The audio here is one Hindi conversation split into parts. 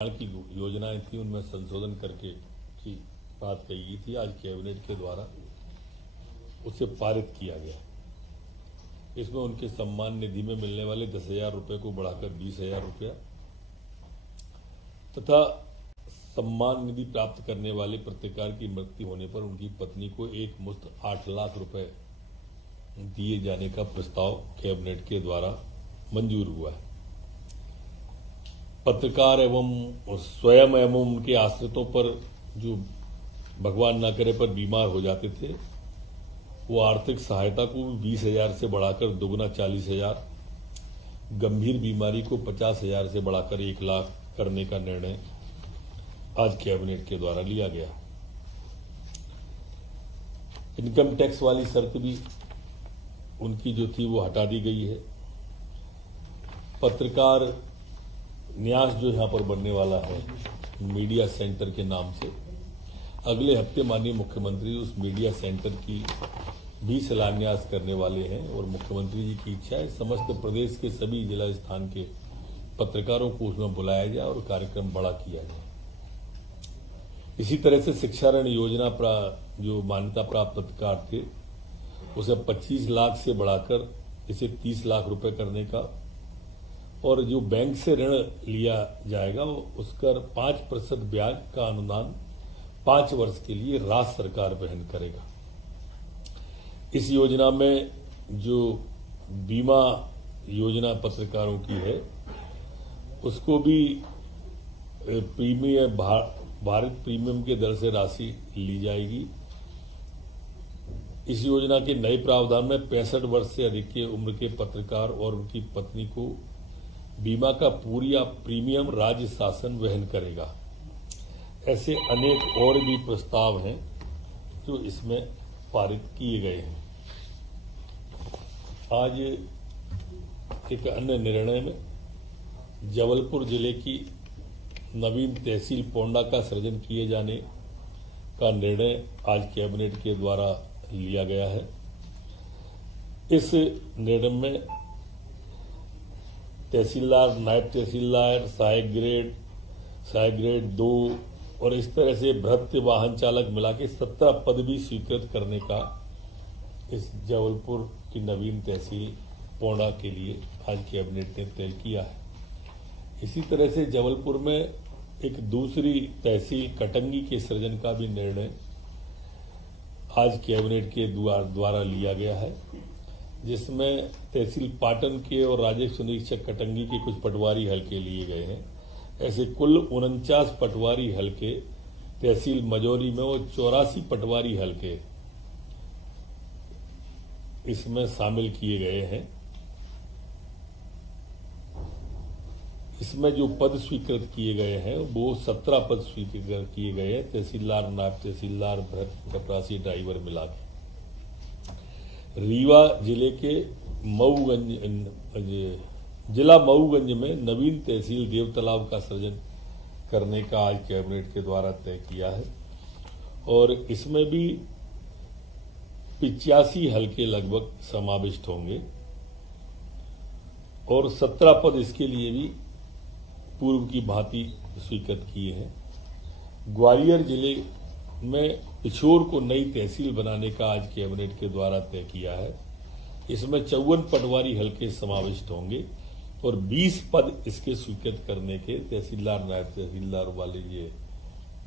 की योजनाएं थी उनमें संशोधन करके की बात कही गई थी। आज कैबिनेट के द्वारा उसे पारित किया गया। इसमें उनके सम्मान निधि में मिलने वाले 10,000 रुपये को बढ़ाकर 20,000 रुपया तथा सम्मान निधि प्राप्त करने वाले पत्रकार की मृत्यु होने पर उनकी पत्नी को एक मुश्त 8 लाख रुपए दिए जाने का प्रस्ताव कैबिनेट के द्वारा मंजूर हुआ है। पत्रकार एवं स्वयं एवं उनके आश्रितों पर जो भगवान न करे पर बीमार हो जाते थे, वो आर्थिक सहायता को 20,000 से बढ़ाकर दुगना 40,000, गंभीर बीमारी को 50,000 से बढ़ाकर 1 लाख करने का निर्णय आज कैबिनेट के द्वारा लिया गया। इनकम टैक्स वाली शर्त भी उनकी जो थी वो हटा दी गई है। पत्रकार न्यास जो यहां पर बनने वाला है मीडिया सेंटर के नाम से, अगले हफ्ते माननीय मुख्यमंत्री उस मीडिया सेंटर की भी शिलान्यास करने वाले हैं और मुख्यमंत्री जी की इच्छा है समस्त प्रदेश के सभी जिला स्थान के पत्रकारों को उसमें बुलाया जाए और कार्यक्रम बड़ा किया जाए। इसी तरह से शिक्षा ऋण योजना जो मान्यता प्राप्त पत्रकार थे उसे 25 लाख से बढ़ाकर इसे 30 लाख रुपए करने का, और जो बैंक से ऋण लिया जाएगा उसका 5% ब्याज का अनुदान 5 वर्ष के लिए राज्य सरकार वहन करेगा। इस योजना में जो बीमा योजना पत्रकारों की है उसको भी प्रीमियम भारत प्रीमियम के दर से राशि ली जाएगी। इस योजना के नए प्रावधान में 65 वर्ष से अधिक की उम्र के पत्रकार और उनकी पत्नी को बीमा का पूरा प्रीमियम राज्य शासन वहन करेगा। ऐसे अनेक और भी प्रस्ताव हैं जो इसमें पारित किए गए हैं। आज एक अन्य निर्णय में जबलपुर जिले की नवीन तहसील पोंडा का सृजन किए जाने का निर्णय आज कैबिनेट के द्वारा लिया गया है। इस निर्णय में तहसीलदार, नायब तहसीलदार, सहायक ग्रेड 2 और इस तरह से भ्रत्य वाहन चालक मिला के 17 पद भी स्वीकृत करने का इस जबलपुर की नवीन तहसील पोंडा के लिए आज कैबिनेट ने तय किया है। इसी तरह से जबलपुर में एक दूसरी तहसील कटंगी के सृजन का भी निर्णय आज कैबिनेट के द्वारा लिया गया है, जिसमें तहसील पाटन के और राजस्व निरीक्षक कटंगी के कुछ पटवारी हल्के लिए गए हैं। ऐसे कुल 49 पटवारी हल्के तहसील मजौरी में और 84 पटवारी हल्के इसमें शामिल किए गए हैं। इसमें जो पद स्वीकृत किए गए हैं वो 17 पद स्वीकृत किए गए हैं, तहसीलदार, नायब तहसीलदार, चपरासी, ड्राइवर मिला के। रीवा जिले के जिला मऊगंज में नवीन तहसील देवतालाब का सृजन करने का आज कैबिनेट के द्वारा तय किया है और इसमें भी 85 हल्के लगभग समाविष्ट होंगे और 17 पद इसके लिए भी पूर्व की भांति स्वीकृत किए हैं। ग्वालियर जिले में पिछोर को नई तहसील बनाने का आज कैबिनेट के द्वारा तय किया है। इसमें 54 पटवारी हल्के समाविष्ट होंगे और 20 पद इसके स्वीकृत करने के तहसीलदार, नायब तहसीलदार वाले ये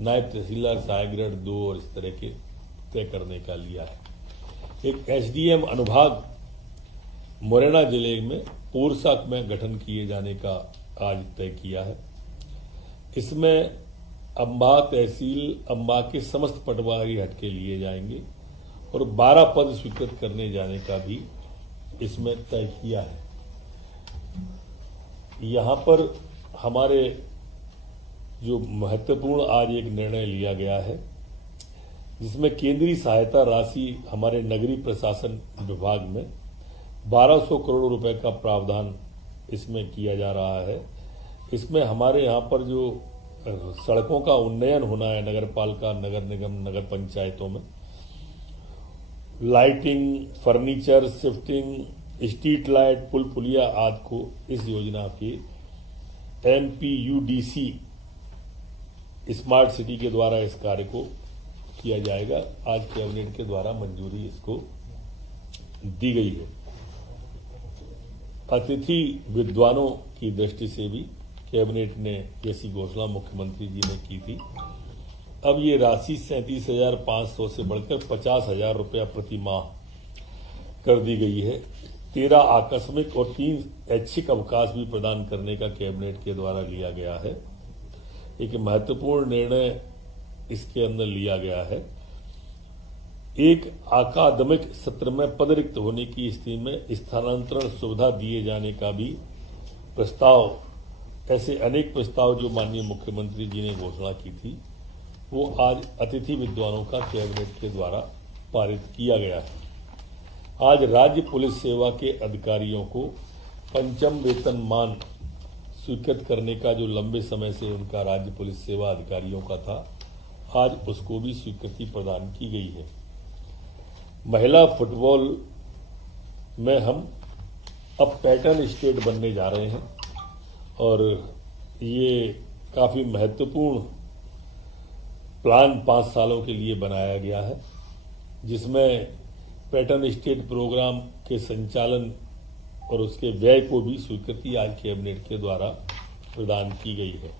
नायब तहसीलदार, सहायक ग्रेड 2 और इस तरह के तय करने का लिया है। एक एसडीएम अनुभाग मुरैना जिले में पोरसा में गठन किए जाने का आज तय किया है। इसमें अंबा तहसील, अंबा के समस्त पटवारी हटके लिए जाएंगे और 12 पद स्वीकृत करने जाने का भी इसमें तय किया है। यहां पर हमारे जो महत्वपूर्ण आज एक निर्णय लिया गया है जिसमें केंद्रीय सहायता राशि हमारे नगरीय प्रशासन विभाग में 1200 करोड़ रुपए का प्रावधान इसमें किया जा रहा है। इसमें हमारे यहां पर जो सड़कों का उन्नयन होना है नगर पालिका, नगर निगम, नगर पंचायतों में lighting, furniture, shifting, street light, पुल पुलिया आदि को इस योजना के MPUDC स्मार्ट सिटी के द्वारा इस कार्य को किया जाएगा। आज कैबिनेट के द्वारा मंजूरी इसको दी गई है। अतिथि विद्वानों की दृष्टि से भी कैबिनेट ने जैसी घोषणा मुख्यमंत्री जी ने की थी, अब ये राशि 37,500 से बढ़कर 50,000 रुपया प्रति माह कर दी गई है। 13 आकस्मिक और 3 ऐच्छिक अवकाश भी प्रदान करने का कैबिनेट के द्वारा लिया गया है। एक महत्वपूर्ण निर्णय इसके अंदर लिया गया है। एक अकादमिक सत्र में पद रिक्त होने की स्थिति में स्थानांतरण सुविधा दिए जाने का भी प्रस्ताव, ऐसे अनेक प्रस्ताव जो माननीय मुख्यमंत्री जी ने घोषणा की थी, वो आज अतिथि विद्वानों का कैबिनेट के द्वारा पारित किया गया है। आज राज्य पुलिस सेवा के अधिकारियों को पंचम वेतनमान स्वीकृत करने का जो लंबे समय से उनका राज्य पुलिस सेवा अधिकारियों का था, आज उसको भी स्वीकृति प्रदान की गई है। महिला फुटबॉल में हम अब पैटर्न स्टेट बनने जा रहे हैं और ये काफी महत्वपूर्ण प्लान 5 सालों के लिए बनाया गया है, जिसमें पैटर्न स्टेट प्रोग्राम के संचालन और उसके व्यय को भी स्वीकृति आज कैबिनेट के द्वारा प्रदान की गई है।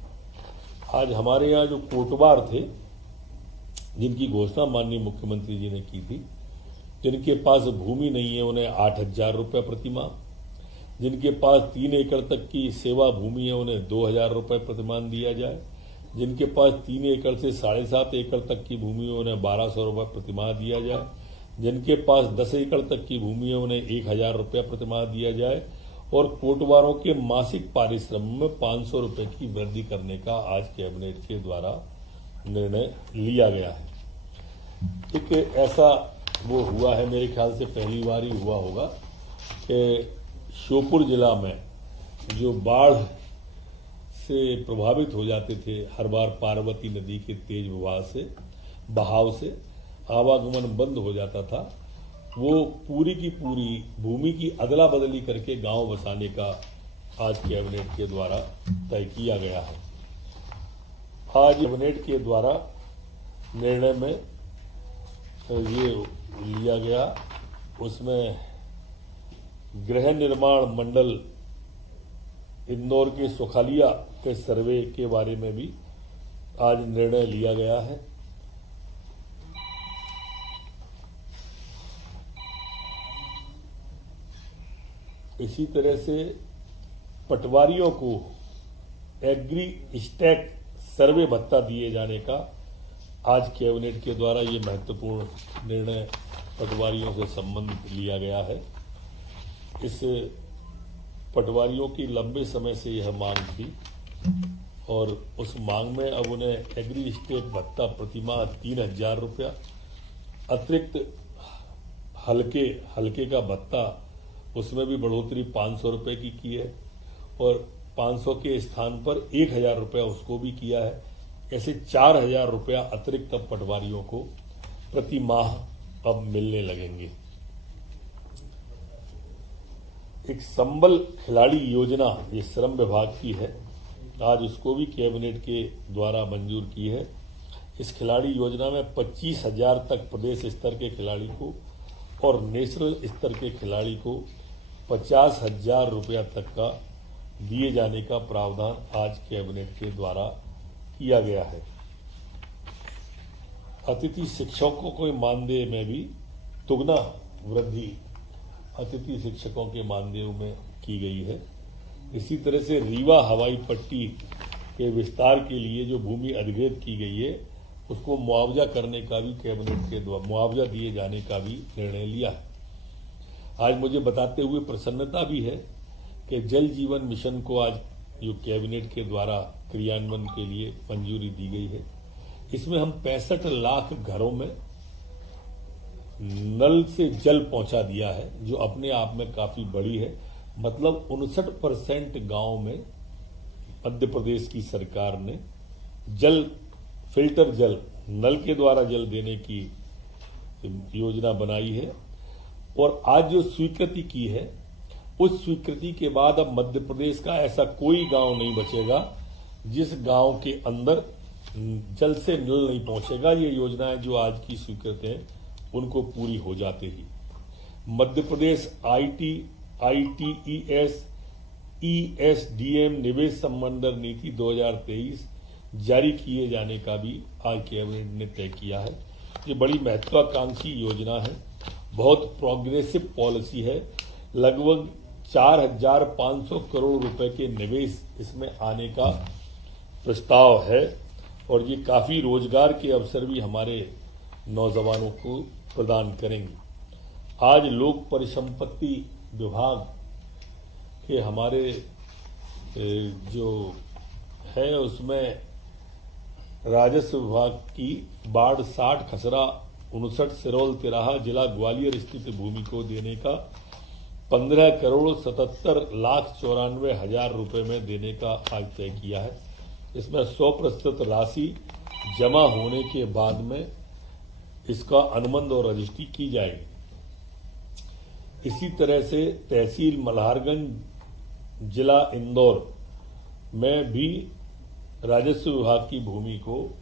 आज हमारे यहाँ जो कोटवार थे, जिनकी घोषणा माननीय मुख्यमंत्री जी ने की थी, जिनके पास भूमि नहीं है उन्हें 8,000 रुपये प्रति माह, जिनके पास 3 एकड़ तक की सेवा भूमि है उन्हें 2,000 रुपये प्रतिमाह दिया जाए, जिनके पास 3 एकड़ से 7.5 एकड़ तक की भूमि है उन्हें 1,200 रुपये प्रतिमाह दिया जाए, जिनके पास 10 एकड़ तक की भूमि है उन्हें 1,000 रुपया प्रतिमाह दिया जाए और कोटवारों के मासिक पारिश्रम में 500 रुपये की वृद्धि करने का आज कैबिनेट के द्वारा निर्णय लिया गया है। एक ऐसा वो हुआ है, मेरे ख्याल से पहली बार ही हुआ होगा कि श्योपुर जिला में जो बाढ़ से प्रभावित हो जाते थे, हर बार पार्वती नदी के तेज बहाव से आवागमन बंद हो जाता था, वो पूरी की पूरी भूमि की अदला बदली करके गांव बसाने का आज कैबिनेट के द्वारा तय किया गया है। आज कैबिनेट के द्वारा निर्णय में ये लिया गया, उसमें गृह निर्माण मंडल इंदौर के सुखालिया के सर्वे के बारे में भी आज निर्णय लिया गया है। इसी तरह से पटवारियों को एग्री स्टैक सर्वे भत्ता दिए जाने का आज कैबिनेट के द्वारा ये महत्वपूर्ण निर्णय पटवारियों से संबंधित लिया गया है। इस पटवारियों की लंबे समय से यह मांग थी और उस मांग में अब उन्हें एग्री स्टैक भत्ता प्रतिमाह 3,000 रुपया, अतिरिक्त हल्के का भत्ता उसमें भी बढ़ोतरी 500 रुपये की है और 500 के स्थान पर 1,000 रुपया उसको भी किया है। ऐसे 4,000 रुपया अतिरिक्त अब पटवारियों को प्रति माह अब मिलने लगेंगे। एक संबल खिलाड़ी योजना ये श्रम विभाग की है, आज उसको भी कैबिनेट के द्वारा मंजूर की है। इस खिलाड़ी योजना में 25,000 तक प्रदेश स्तर के खिलाड़ी को और नेशनल स्तर के खिलाड़ी को 50,000 रुपया तक का दिए जाने का प्रावधान आज कैबिनेट के द्वारा किया गया है। अतिथि शिक्षकों के मानदेय में भी दुगना वृद्धि अतिथि शिक्षकों के मानदेय में की गई है। इसी तरह से रीवा हवाई पट्टी के विस्तार के लिए जो भूमि अधिग्रहित की गई है, उसको मुआवजा करने का भी कैबिनेट के द्वारा मुआवजा दिए जाने का भी निर्णय लिया है। आज मुझे बताते हुए प्रसन्नता भी है कि जल जीवन मिशन को आज जो कैबिनेट के द्वारा क्रियान्वयन के लिए मंजूरी दी गई है, इसमें हम 65 लाख घरों में नल से जल पहुंचा दिया है, जो अपने आप में काफी बड़ी है। मतलब 59% गांव में मध्य प्रदेश की सरकार ने फिल्टर जल नल के द्वारा जल देने की योजना बनाई है और आज जो स्वीकृति की है, उस स्वीकृति के बाद अब मध्य प्रदेश का ऐसा कोई गांव नहीं बचेगा जिस गांव के अंदर जल से नल नहीं पहुंचेगा। ये योजनाएं जो आज की स्वीकृत हैं उनको पूरी हो जाते ही मध्य प्रदेश ITES ESDM निवेश संबंधर नीति 2023 जारी किए जाने का भी आज कैबिनेट ने तय किया है। ये बड़ी महत्वाकांक्षी योजना है, बहुत प्रोग्रेसिव पॉलिसी है। लगभग 4,500 करोड़ रुपए के निवेश इसमें आने का प्रस्ताव है और ये काफी रोजगार के अवसर भी हमारे नौजवानों को प्रदान करेंगे। आज लोक परिसंपत्ति विभाग के हमारे जो है उसमें राजस्व विभाग की बाढ़ 60 खसरा 59 सिरौल तिराहा जिला ग्वालियर स्थित भूमि को देने का 15,77,94,000 रुपए में देने का आज तय किया है। इसमें 100% राशि जमा होने के बाद में इसका अनुबंध और रजिस्ट्री की जाएगी। इसी तरह से तहसील मल्हारगंज जिला इंदौर में भी राजस्व विभाग की भूमि को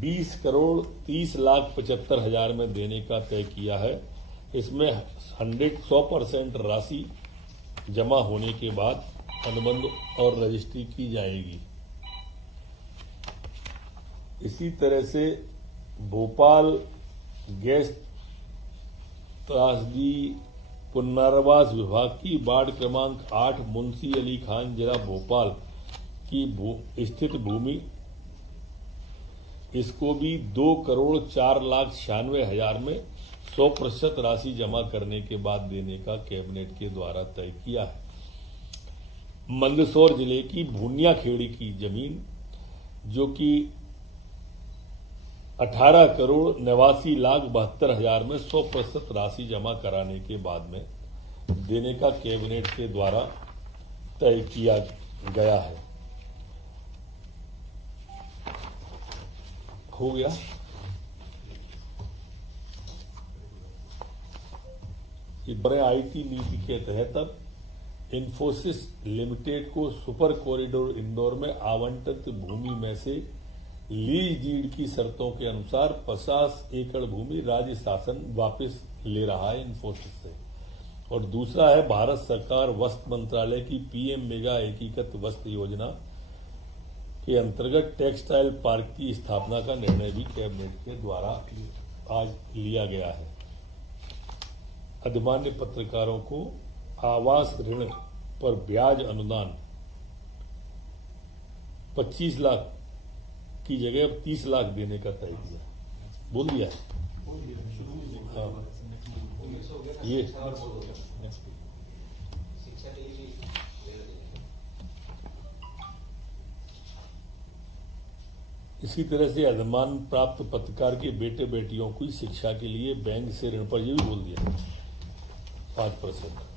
20,30,75,000 में देने का तय किया है। इसमें 100% राशि जमा होने के बाद अनुबंध और रजिस्ट्री की जाएगी। इसी तरह से भोपाल गैस त्रासदी पुनर्वास विभाग की वार्ड क्रमांक 8 मुंशी अली खान जिला भोपाल की स्थित भूमि इसको भी 2,04,96,000 में 100% राशि जमा करने के बाद देने का कैबिनेट के द्वारा तय किया है। मंदसौर जिले की भूनिया खेड़ी की जमीन जो कि 18,89,72,000 में 100% राशि जमा कराने के बाद में देने का कैबिनेट के द्वारा तय किया गया है। हो गया। आईटी नीति के तहत अब इन्फोसिस लिमिटेड को सुपर कॉरिडोर इंदौर में आवंटित भूमि में से लीज डीड की शर्तों के अनुसार 50 एकड़ भूमि राज्य शासन वापस ले रहा है इन्फोसिस से। और दूसरा है भारत सरकार वस्त्र मंत्रालय की PM मेगा एकीकृत वस्त्र योजना के अंतर्गत टेक्सटाइल पार्क की स्थापना का निर्णय भी कैबिनेट के द्वारा आज लिया गया है। अधिमान्य पत्रकारों को आवास ऋण पर ब्याज अनुदान 25 लाख की जगह 30 लाख देने का तय किया। बोल दिया है हाँ। ये इसी तरह से अधिमान प्राप्त पत्रकार के बेटे बेटियों की शिक्षा के लिए बैंक से ऋण पर ये भी बोल दिया 5%।